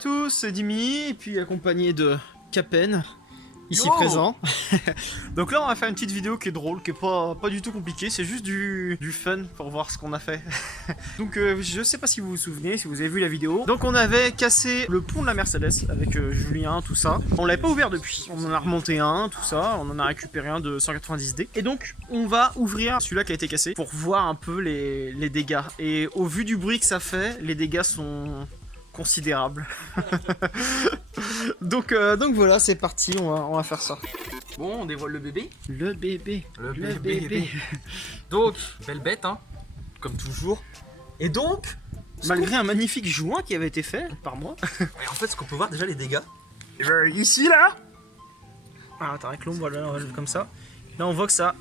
tous, c'est Dimi, et puis accompagné de Capen, ici Yo présent. Donc là on va faire une petite vidéo qui est drôle, qui est pas du tout compliquée, c'est juste du fun pour voir ce qu'on a fait. Donc je sais pas si vous vous souvenez, si vous avez vu la vidéo. Donc on avait cassé le pont de la Mercedes avec Julien, tout ça. On l'avait pas ouvert depuis, on en a remonté un, tout ça, on en a récupéré un de 190D. Et donc on va ouvrir celui-là qui a été cassé pour voir un peu les dégâts. Et au vu du bruit que ça fait, les dégâts sont considérable. donc voilà, c'est parti, on va faire ça. Bon, on dévoile le bébé. Le bébé. Le bébé. Donc, belle bête, hein, comme toujours. Et donc, malgré un magnifique joint qui avait été fait par moi. Et en fait, ce qu'on peut voir déjà les dégâts. Et ben, ici là. Ah, attends, avec l'ombre, voilà, comme ça. Là, on voit que ça a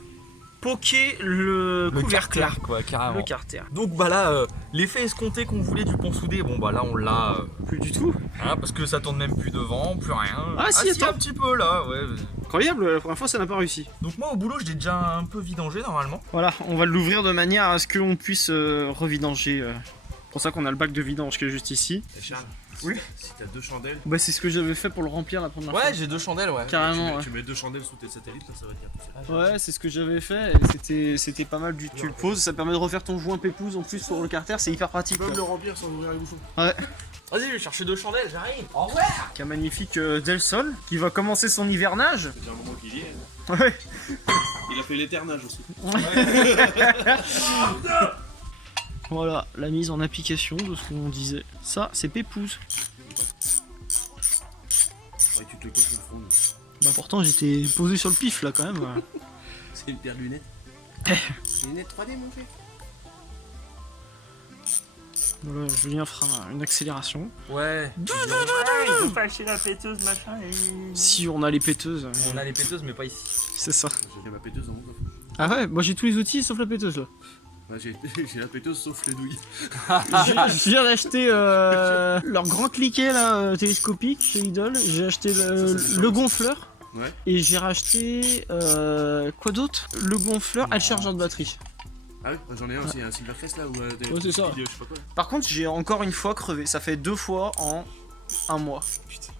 poqué le couvercle, quoi, carrément. le carter. Donc bah là, l'effet escompté qu'on voulait du pont soudé, bon bah là on l'a Plus du tout. hein, parce que ça tourne même plus devant, plus rien. Ah si, attends. un petit peu là, ouais. Incroyable, la première fois ça n'a pas réussi. Donc moi au boulot je l'ai déjà un peu vidangé normalement. Voilà, on va l'ouvrir de manière à ce que l'on puisse revidanger. C'est pour ça qu'on a le bac de vidange qui est juste ici. Et Charles, oui. Si t'as deux chandelles, Bah c'est ce que j'avais fait pour le remplir la première fois. Ouais, j'ai deux chandelles, ouais. Carrément, tu mets deux chandelles sous tes satellites, là, ça va tenir tout seul. Ouais, c'est ce que j'avais fait et c'était pas mal du tout. Tu le poses, ça permet de refaire ton joint pépouze en plus sur le carter, c'est hyper pratique. Tu peux même le remplir sans ouvrir les bouchons. Ouais. Vas-y, je vais chercher deux chandelles, j'arrive. Au revoir. Un magnifique Del Sol qui va commencer son hivernage. C'est déjà un moment qu'il y est. Ouais. Il a fait l'éternage aussi. Voilà, la mise en application de ce qu'on disait. Ça, c'est pépouze. Ouais, tu te le coches le front. Bah pourtant j'étais posé sur le pif là quand même. C'est une paire de lunettes. Lunettes 3D, mon fait. Voilà, Julien fera une accélération. Ouais. Il faut pas acheter la péteuse, machin. Si on a les péteuses. On a les péteuses mais pas ici. C'est ça. J'ai fait ma péteuse dans mon coffre. Ah ouais, moi j'ai tous les outils sauf la péteuse là. Ouais, j'ai la péteuse sauf les douilles. Je viens d'acheter leur grand cliquet là, télescopique chez Lidl. J'ai acheté le gonfleur. Ouais. Et j'ai racheté quoi d'autre? Le gonfleur et le chargeur de batterie. Ah oui, j'en ai un aussi, un Silvercrest là ou des Ouais, c'est ça. je sais pas quoi. Par contre, j'ai encore une fois crevé. Ça fait 2 fois en un mois Putain.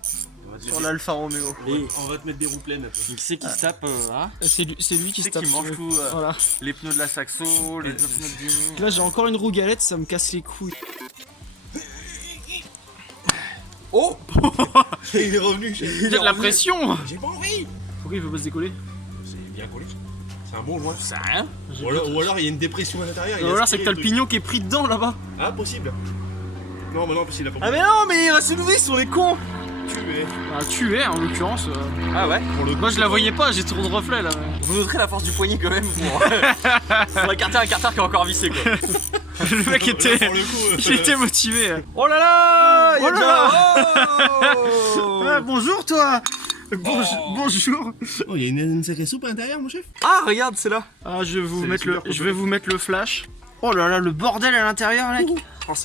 On va te sur mettre l'Alfa Romeo. on va te mettre des roues pleines après. Qui c'est qui se tape, hein? C'est lui qui se C'est tape. qui mange sur- tout, Voilà. les pneus de la Saxo, les deux pneus de Dimi. Là, j'ai encore une roue galette, ça me casse les couilles. Oh. Il est revenu. Il y a de la pression. J'ai pas envie. Pourquoi il veut pas se décoller? C'est bien collé. C'est un bon joint. Ça rien. Ou alors il y a une dépression à l'intérieur. il a Ou alors c'est que aspiré t'as le le truc. pignon qui est pris dedans là-bas. Ah, possible. Non, mais non, parce qu'il a pas Ah mais non, mais il reste une vis, on est con. tué. Ah, tu es en l'occurrence. Ah ouais. Moi je la voyais pas, j'ai trop de reflets là. Vous noterez la force du poignet quand même pour écarter un carter qui est encore vissé quoi. Le mec était, Pour le coup, il était motivé. Oh là là. Oh là là. Ah, bonjour toi. Bonjour. Oh, il y a une sacrée soupe à l'intérieur, mon chef. Ah regarde c'est là. Ah, je vais vous C'est mettre les le, super je vais vous mettre le flash. Oh là là, le bordel à l'intérieur, mec.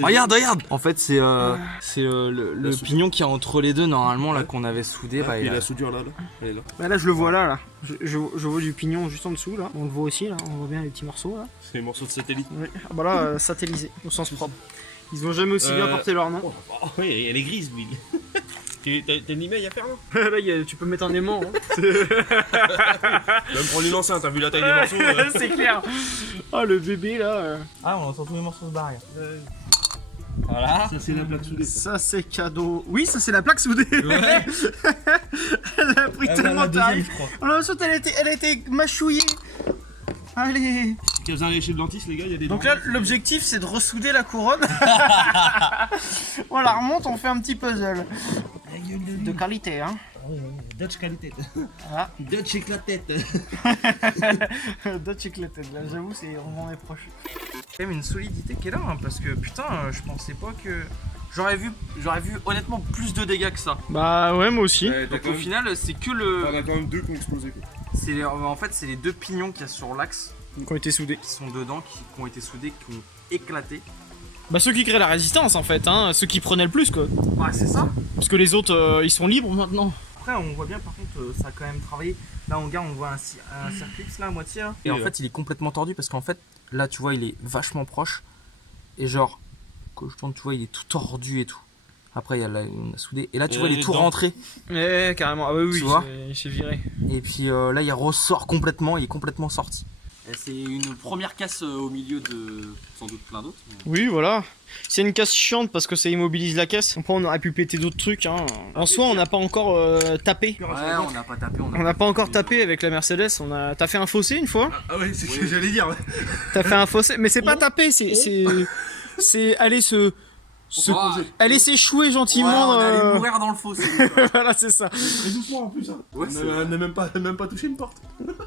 Regarde. En fait c'est le pignon qui est entre les deux normalement là qu'on avait soudé. Bah, Et il a- la soudure là. Elle est là. Bah là, je le vois là. Je vois du pignon juste en dessous là. On le voit aussi là, on voit bien les petits morceaux là. C'est les morceaux de satellite. Oui. Ah bah là, satellisé, au sens propre. Ils ont jamais aussi bien porté leur nom. Oh, oui, elle est grise, Will. T'as une email à faire là? Là, tu peux mettre un aimant. Hein. Tu vas me prendre une enceinte, t'as vu la taille des morceaux C'est clair. Ah, le bébé là. Ah on entend tous les morceaux de barrière. Voilà. Ça, c'est la plaque soudée. Ça, c'est cadeau. Oui, ça, c'est la plaque soudée. Ouais. Elle a pris tellement de tarif. je crois. On a l'impression qu'elle a été mâchouillée. Allez. Si vous allez chez le dentiste, les gars, il y a des Donc dents. là, l'objectif, c'est de ressouder la couronne. On la remonte, on fait un petit puzzle. De qualité, hein. Dutch qualité. Ah. Dutch éclatette. Dutch éclated, là, j'avoue, on en est proche. Quand même une solidité qui est là hein, parce que putain je pensais pas que j'aurais vu honnêtement plus de dégâts que ça. Bah ouais, moi aussi. Donc au final c'est que le On a quand même deux qui ont explosé quoi. en fait c'est les deux pignons qu'il y a sur l'axe Qui ont été soudés. qui sont dedans qui ont été soudés qui ont éclaté. Bah ceux qui créent la résistance en fait, hein, ceux qui prenaient le plus quoi. Ouais c'est ça. Parce que les autres, ils sont libres maintenant. Après on voit bien par contre ça a quand même travaillé. Là on regarde on voit un circuit là à moitié là. Et en fait il est complètement tordu parce qu'en fait là tu vois il est vachement proche. Et genre quand je tourne tu vois il est tout tordu et tout. Après, il y a là, on a soudé. Et là, tu Et vois, là, il est les tout dents. rentré. Ouais, carrément. Ah oui, oui, Tu vois j'ai viré. Et puis là, il ressort complètement. Il est complètement sorti. C'est une première casse au milieu de sans doute plein d'autres. Oui, voilà. C'est une casse chiante parce que ça immobilise la caisse. Après, on aurait pu péter d'autres trucs. Hein. En soi, on n'a pas encore tapé. Ouais, on n'a pas tapé. On n'a pas encore tapé avec la Mercedes. T'as fait un fossé une fois. Ah ouais, c'est ce que j'allais dire. T'as fait un fossé, mais c'est pas taper, c'est aller aller s'échouer gentiment. on allait mourir dans le fossé. Voilà, c'est ça. Et doucement en plus. Hein. Ouais, On n'a même pas touché une porte.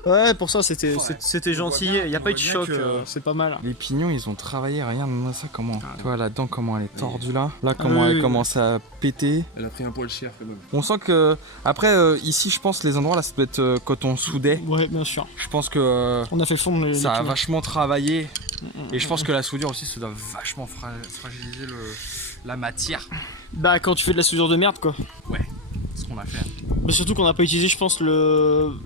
Ouais, pour ça c'était gentil. Il y a pas eu de on voit choc, bien que- c'est pas mal. Les pignons, ils ont travaillé. Regarde-moi ça comment. Tu vois, la dent, comment elle est tordue là. Là, Ah comment oui. elle commence à péter. Elle a pris un poil cher quand même. On sent que. Après, ici, je pense, les endroits là, ça doit être quand on soudait. Ouais, bien sûr. Je pense que. On a fait fondre les Ça a pneus. vachement travaillé. Et je pense que la soudure aussi, ça doit vachement fragiliser la matière. Bah, quand tu fais de la soudure de merde, quoi. Ce qu'on a fait. Mais surtout qu'on n'a pas utilisé, je pense,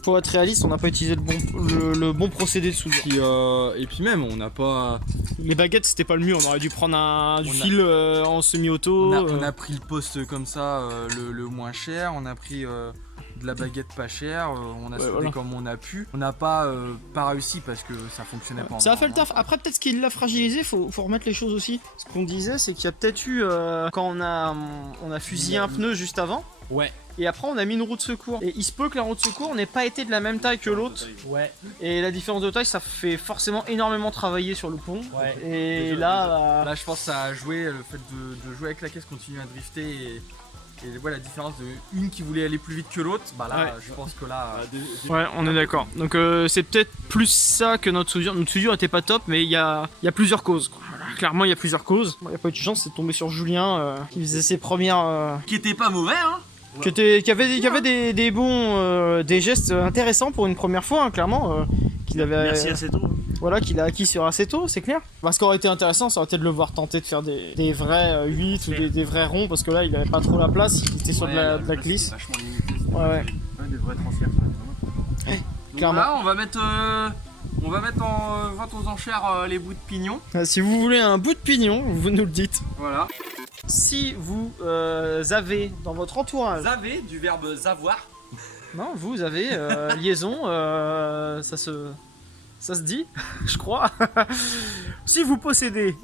pour être réaliste, on n'a pas utilisé le bon procédé de soudure. Et puis même, on n'a pas. Les baguettes, c'était pas le mieux. On aurait dû prendre du On a- fil en semi-auto. On a pris le poste comme ça, le moins cher. On a pris de la baguette pas chère. On a soudé voilà. comme on a pu. On n'a pas réussi parce que ça fonctionnait pas. Ça a fait le taf. Après, peut-être ce qui l'a fragilisé, faut remettre les choses aussi. Ce qu'on disait, c'est qu'il y a peut-être eu, quand on a fusillé un pneu juste avant, Ouais. et après on a mis une roue de secours. Et il se peut que la roue de secours n'ait pas été de la même taille que l'autre. Ouais. Et la différence de taille, ça fait forcément énormément travailler sur le pont. Ouais. Et là, Là, je pense que ça a joué le fait de jouer avec la caisse, continuer à drifter et voilà la différence de une qui voulait aller plus vite que l'autre. Bah là, Ouais. je pense que là. ouais, on est d'accord. Donc c'est peut-être plus ça que notre soudure. Notre soudure était pas top, mais il y a plusieurs causes, quoi. Voilà, clairement, il y a plusieurs causes. Il n'y a pas eu de chance, c'est tombé sur Julien qui faisait ses premières. Qui était pas mauvais, hein. Qui avait des bons des gestes intéressants pour une première fois, hein, clairement. Qu'il avait, Merci à Ceto. voilà, qu'il a acquis sur Aceto, c'est clair. Parce qu'aurait été intéressant, ça aurait été de le voir tenter de faire des vrais 8 ou des vrais ronds, parce que là, il avait pas trop la place, il était sur de la glisse. C'est vachement limité. c'était Ouais, ouais. Des vrais transferts, ça. Donc Clairement. là, on va mettre en vente aux enchères les bouts de pignon. Si vous voulez un bout de pignon, vous nous le dites. Voilà. Si vous avez dans votre entourage, Zavé, du verbe zavoir. non, vous avez liaison, ça se dit, je crois. Si vous possédez,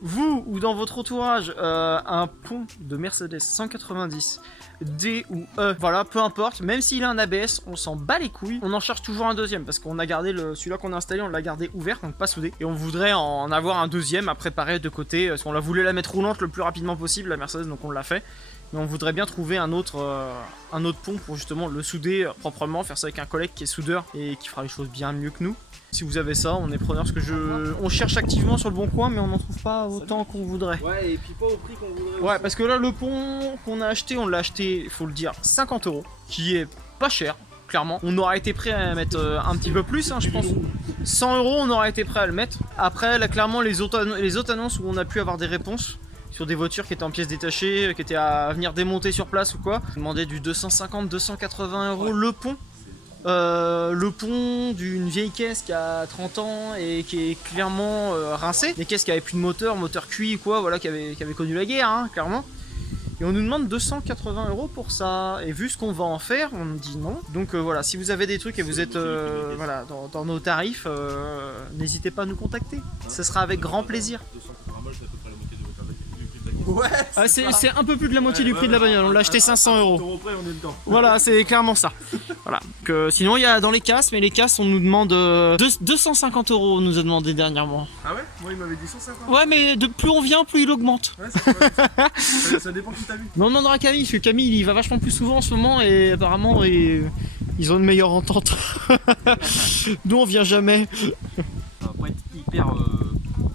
vous ou dans votre entourage, un pont de Mercedes 190 D ou E, voilà, peu importe, même s'il a un ABS, on s'en bat les couilles, on en cherche toujours un deuxième parce qu'on a gardé celui-là qu'on a installé, on l'a gardé ouvert, donc pas soudé, et on voudrait en avoir un deuxième à préparer de côté, parce qu'on la voulait la mettre roulante le plus rapidement possible, la Mercedes, donc on l'a fait. Mais on voudrait bien trouver un autre pont pour justement le souder proprement, faire ça avec un collègue qui est soudeur et qui fera les choses bien mieux que nous. Si vous avez ça, on est preneur parce que on cherche activement sur le bon coin, mais on n'en trouve pas autant qu'on voudrait. Ouais, et puis pas au prix qu'on voudrait. Ouais, parce que là, le pont qu'on a acheté, on l'a acheté, il faut le dire, 50 €, qui est pas cher, clairement. On aurait été prêt à mettre un petit peu plus, hein, je pense. 100 €, on aurait été prêt à le mettre. Après, là, clairement, les autres annonces où on a pu avoir des réponses sur des voitures qui étaient en pièces détachées, qui étaient à venir démonter sur place ou quoi, on demandait du 250-280 € le pont. Le pont d'une vieille caisse qui a 30 ans et qui est clairement rincée, des caisses qui avaient plus de moteur cuit quoi, voilà, qui avaient connu la guerre, hein, clairement. Et on nous demande 280 € pour ça. Et vu ce qu'on va en faire, on nous dit non. Donc voilà, si vous avez des trucs et vous êtes voilà, dans nos tarifs, n'hésitez pas à nous contacter. Ce sera avec grand plaisir. 280 balles, c'est à peu près la moitié de votre du prix de la caisse. Ouais. Ah, c'est un peu plus de la moitié du prix de la bagnole, on l'a acheté 500 €. Au près, on est dedans. Voilà, c'est clairement ça. Voilà. Sinon, il y a dans les casses, mais les casses, on nous demande 250 €, on nous a demandé dernièrement. Ah ouais? Moi, il m'avait dit 150. Ouais, mais plus on vient, plus il augmente. Ouais, ça dépend qui t'a vu. Mais on demandera à Camille, parce que Camille, il y va vachement plus souvent en ce moment, et apparemment, ils ont une meilleure entente. Nous, on vient jamais. Ça va pas être hyper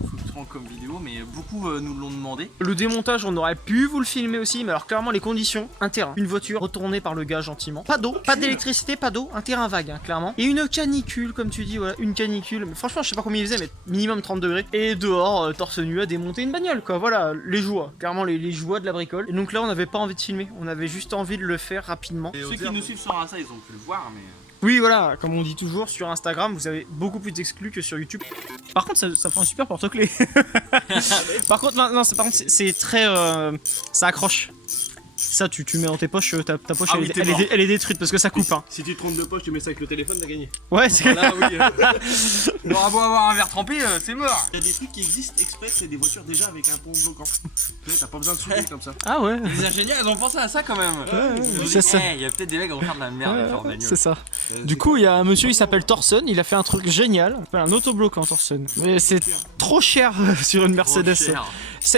frustrant comme vidéo, mais beaucoup nous l'ont demandé. Le démontage, on aurait pu vous le filmer aussi, mais alors clairement, les conditions, un terrain, une voiture retournée par le gars gentiment, pas d'eau, pas d'électricité, pas d'eau, un terrain vague, hein, clairement, et une canicule, comme tu dis, voilà, une canicule, mais franchement, je sais pas combien il faisait, mais minimum 30 degrés, et dehors, torse nu, à démonter une bagnole, quoi, voilà, les joies, clairement les joies de la bricole, et donc là, on n'avait pas envie de filmer, on avait juste envie de le faire rapidement. Ceux qui nous suivent sur Insta, ils ont pu le voir, mais. Oui, voilà, comme on dit toujours, sur Instagram, vous avez beaucoup plus d'exclus que sur YouTube. Par contre, ça fait un super porte-clés. Par contre, non, c'est très... ça accroche. Ça, tu mets dans tes poches, ta poche, Ah elle, oui, t'es mort. elle est détruite parce que ça coupe. Hein. Si tu te trompes de poche, tu mets ça avec le téléphone, t'as gagné. Ouais, c'est... Voilà, oui. On aura beau avoir un verre trempé, c'est mort. Il y a des trucs qui existent exprès, c'est des voitures déjà avec un pont bloquant. Tu sais, t'as pas besoin de soulever comme ça. Ah ouais, Les ingénieurs, ils ont pensé à ça quand même. Ils ont dit, c'est ça. il y a peut-être des mecs qui vont faire de la merde avec leur bagnole. c'est ça. Du coup, il y a un monsieur, il s'appelle Thorson, il a fait un truc génial, il s'appelle un autobloquant Thorson. Mais c'est trop cher sur une Mercedes. Trop cher.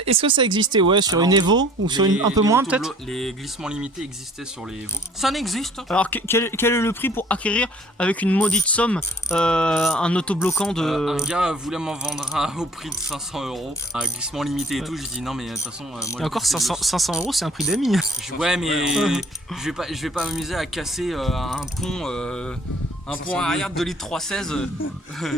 Est-ce que ça existait, ouais, sur Alors, une Evo ou sur Les- un peu les moins autoblo- peut-être? Les glissements limités existaient sur les Evo. Ça n'existe. Alors quel est le prix pour acquérir avec une maudite somme un autobloquant de... Un gars voulait m'en vendre un au prix de 500 €, un glissement limité et tout. J'ai dit non, mais de toute façon, moi. Et encore 500 euros, c'est un prix d'amis. Ouais, mais je vais pas m'amuser à casser un pont arrière de 2 litres 316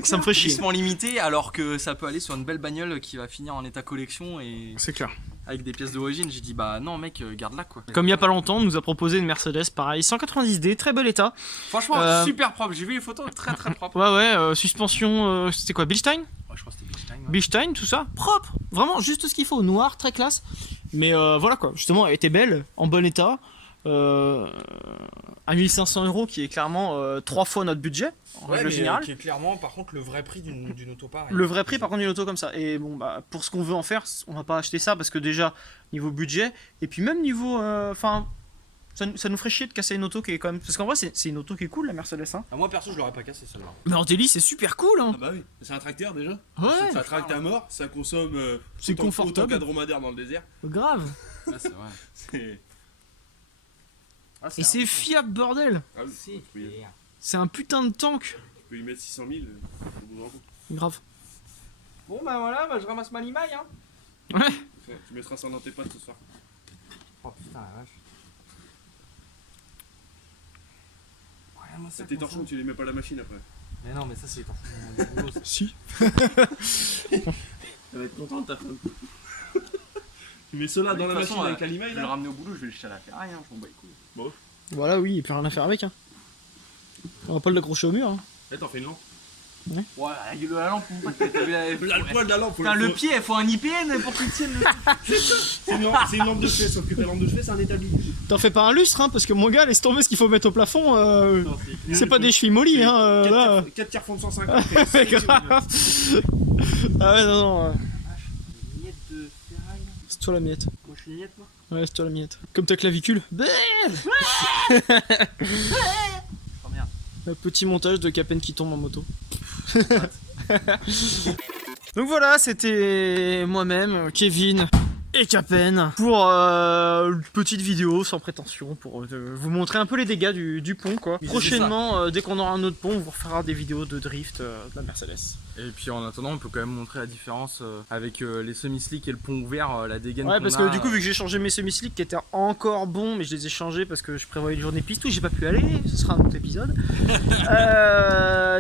Ça me ferait chier. glissement limité, alors que ça peut aller sur une belle bagnole qui va finir en état collection et C'est clair. avec des pièces d'origine. J'ai dit bah non mec, garde-la quoi. Comme il y a pas longtemps, on nous a proposé une Mercedes, pareil, 190D, très bel état. Franchement, super propre. J'ai vu les photos, très très propre. Ouais, suspension, c'était quoi, Bilstein? Ouais, je crois que c'était Bichstein. Ouais. Bilstein, tout ça, propre, vraiment juste ce qu'il faut, noir, très classe. Mais voilà quoi, justement, elle était belle, en bon état. À 1500 € qui est clairement 3 fois notre budget en règle générale. Qui est clairement, par contre, le vrai prix d'une auto pareille. Le vrai prix par contre d'une auto comme ça. Et bon bah pour ce qu'on veut en faire, on va pas acheter ça parce que déjà niveau budget et puis même niveau enfin ça nous ferait chier de casser une auto qui est quand même parce qu'en vrai c'est une auto qui est cool la Mercedes hein. Ah, moi perso, je l'aurais pas cassé celle-là. Mais en délit c'est super cool hein. Ah bah oui, c'est un tracteur déjà. Ouais, Ça tracte à mort, ça consomme c'est autant confortable. qu'un dromadaire dans le désert. Grave. Ah, c'est vrai. C'est... Ah, Et c'est fiable bordel. Ah oui, tu C'est un putain de tank. peux y mettre 600 000, au bout d'un coup. Grave. Bon, bah voilà, je ramasse ma limaille, hein. Ouais. Tu mettras ça dans tes potes ce soir. Oh putain, la vache. Ouais, moi, ça Tes consomme. torchons, tu les mets pas à la machine après. Mais non, mais ça, c'est les torchons du boulot, ça. Si. Elle va être contente ta femme. Tu mets cela dans la De toute machine façon, avec la Je limaille vais le là. ramener au boulot, je vais le jeter à la ferraille, hein, je m'en bats les couilles. Voilà oui, et puis rien à faire avec hein. On va pas l'accrocher au mur hein. Eh, t'en fais une lampe. Ouais, la lampe, t'as vu la. Là, le poil de la lampe, faut Putain, le faut- pied, il faut un IPN pour qu'il tienne le. c'est une lampe de chevet, sauf que ta lampe de chevet c'est un établi. T'en fais pas un lustre hein parce que mon gars laisse tomber ce qu'il faut mettre au plafond c'est pas des chevilles mollies hein là. 4 tiers fond de 150. Ouais, grave. Ah ouais non Une miette de ferraille. c'est toi la miette. Moi, je suis une miette, moi. Ouais c'est toi la miette. Comme ta clavicule. Oh merde. Un petit montage de Capen qui tombe en moto. Donc voilà, c'était moi-même, Kevin et Capen pour une petite vidéo sans prétention pour vous montrer un peu les dégâts du pont quoi. Oui, Prochainement, dès qu'on aura un autre pont, on vous refera des vidéos de drift de la Mercedes. Et puis en attendant, on peut quand même montrer la différence avec les semi-slicks et le pont ouvert, la dégaine. Ouais qu'on parce a, que du coup vu que j'ai changé mes semi-slicks qui étaient encore bons mais je les ai changés parce que je prévoyais une journée piste où j'ai pas pu aller, ce sera un autre épisode.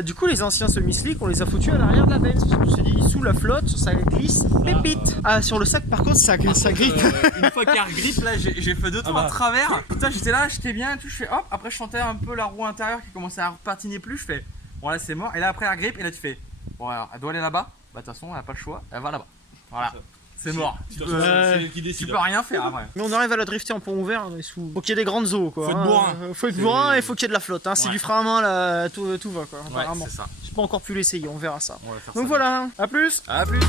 Du coup les anciens semi-slicks on les a foutus à l'arrière de la Benz parce que je me suis dit sous la flotte ça glisse pépite. Ah sur le sac par contre ça grippe. Une fois qu'il y a grippe, là, j'ai fait 2 tours à travers. Putain, j'étais là, j'étais bien et tout. Je fais hop. Après, je sentais un peu la roue intérieure qui commençait à repatiner plus. Je fais bon, là, c'est mort. Et là, après, la grippe. Et là, tu fais bon, alors, elle doit aller là-bas. Bah, de toute façon, elle a pas le choix. Elle va là-bas. Voilà. C'est mort. C'est Ouais. elle qui Tu décide. peux rien faire après. Mais on arrive à la drifter en pont ouvert, on est sous. Faut qu'il y ait des grandes eaux quoi. Faut être bourrin. Faut être bourrin et faut qu'il y ait de la flotte. Hein. C'est Ouais. du frein à main là, tout va quoi. Ouais, Apparemment. c'est ça. J'ai pas encore pu l'essayer, on verra ça. On va faire Donc ça. voilà, à plus. À plus.